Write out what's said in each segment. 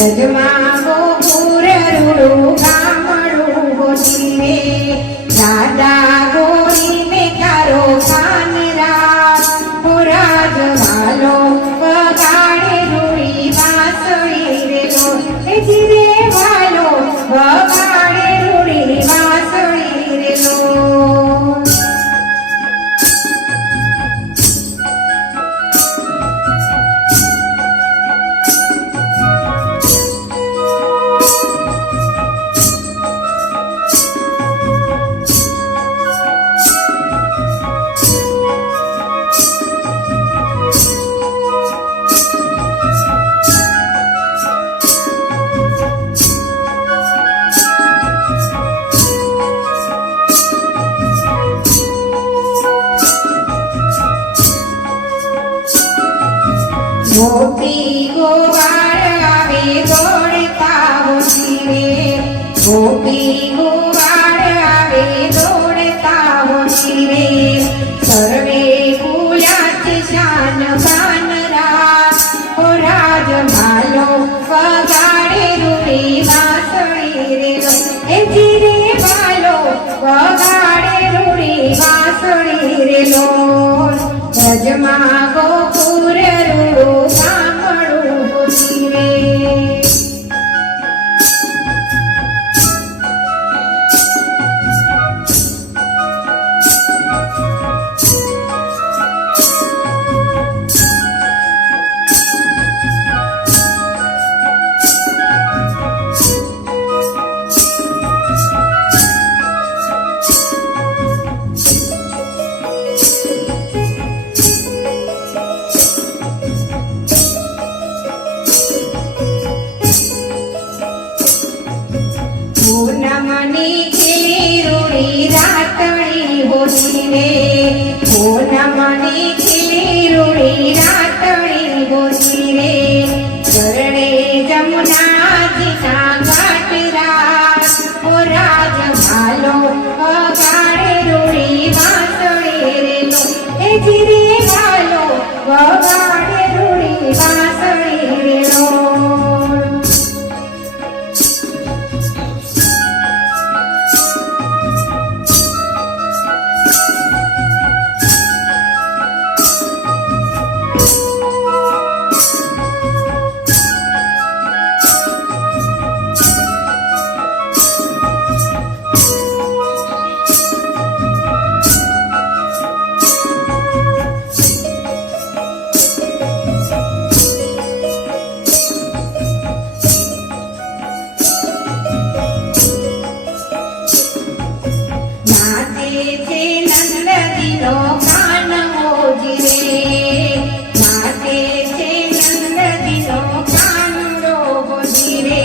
રજમાં ગોકુળ રૂડું ગામડું ગોતી રે દાદા ગોરીને કારો કાનરા હો રાજવાલો વગાડે રૂડી વાંસળી રે લો જીરે વાલો વગાડે રૂડી વાંસળી રે લો ગોપી ગોવાળ આવે દોડતા હોતી રે ગોપી ગોવાળ આવે દોડતા હોતી રે સર્વે કુલાથી શાન કાનરા હો રાજમાલો વગાડે રૂડી વાંસળી રે લો એ જીરે વાલો વગાડે રૂડી વાંસળી રે લો રજમાં ગોકુળ રૂડું ગામડું ગોતી રે પૂનમની ખીલી રૂડી રાતળી હોતી રે પૂનમની ખીલી રૂડી રાતળી હોતી રે ચરણે જમુનાજીના ઘાટરા હો રાજમાલો વગાડે રૂડી વાંસળી રે લો એ જીરે વાલો વગાડે રૂડી વાંસળી રે લો નંદજીનો કાન મોજી રે નાચે છે નંદજીનો કાનુડો મોજી રે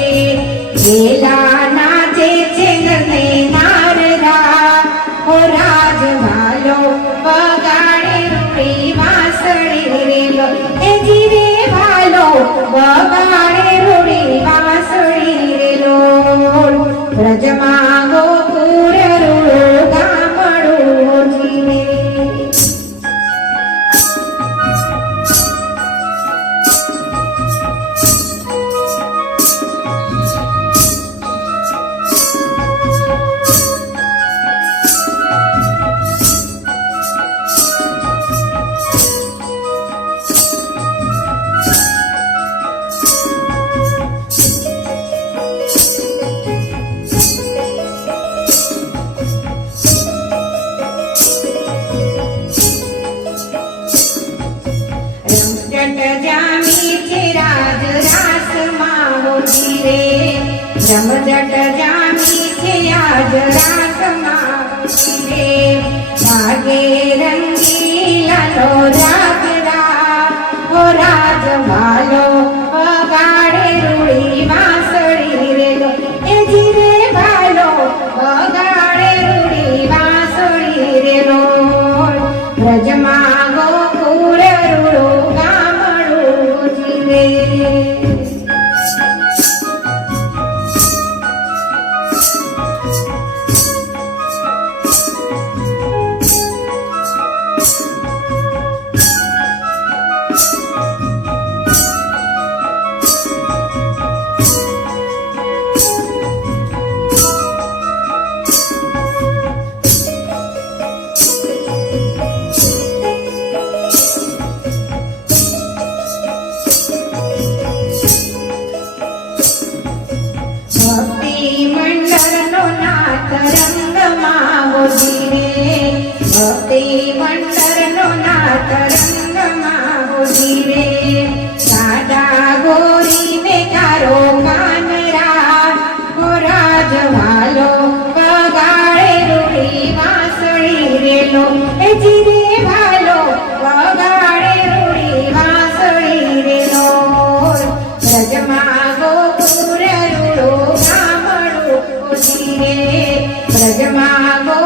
વેલા નાચે છે નંદે નારદા હો રાજમાલો વગાડે રૂડી વાંસળી રે લો એ જીરે વાલો વગાડે રૂડી વાંસળી રે લો રજમાં ગોકુળ રૂડું ગામડું હોતી રે જમજટ જામી છે આજ રાસમાં રે લાગે રંગીલાલો રાખડા હો રાજમાલો વગાડે રૂડી વાંસળી રે લો એ જીરે વાલો વગાડે રૂડી વાંસળી રે લો વ્રજમાં ગોકુળ રૂડું ગામડું જીરે આ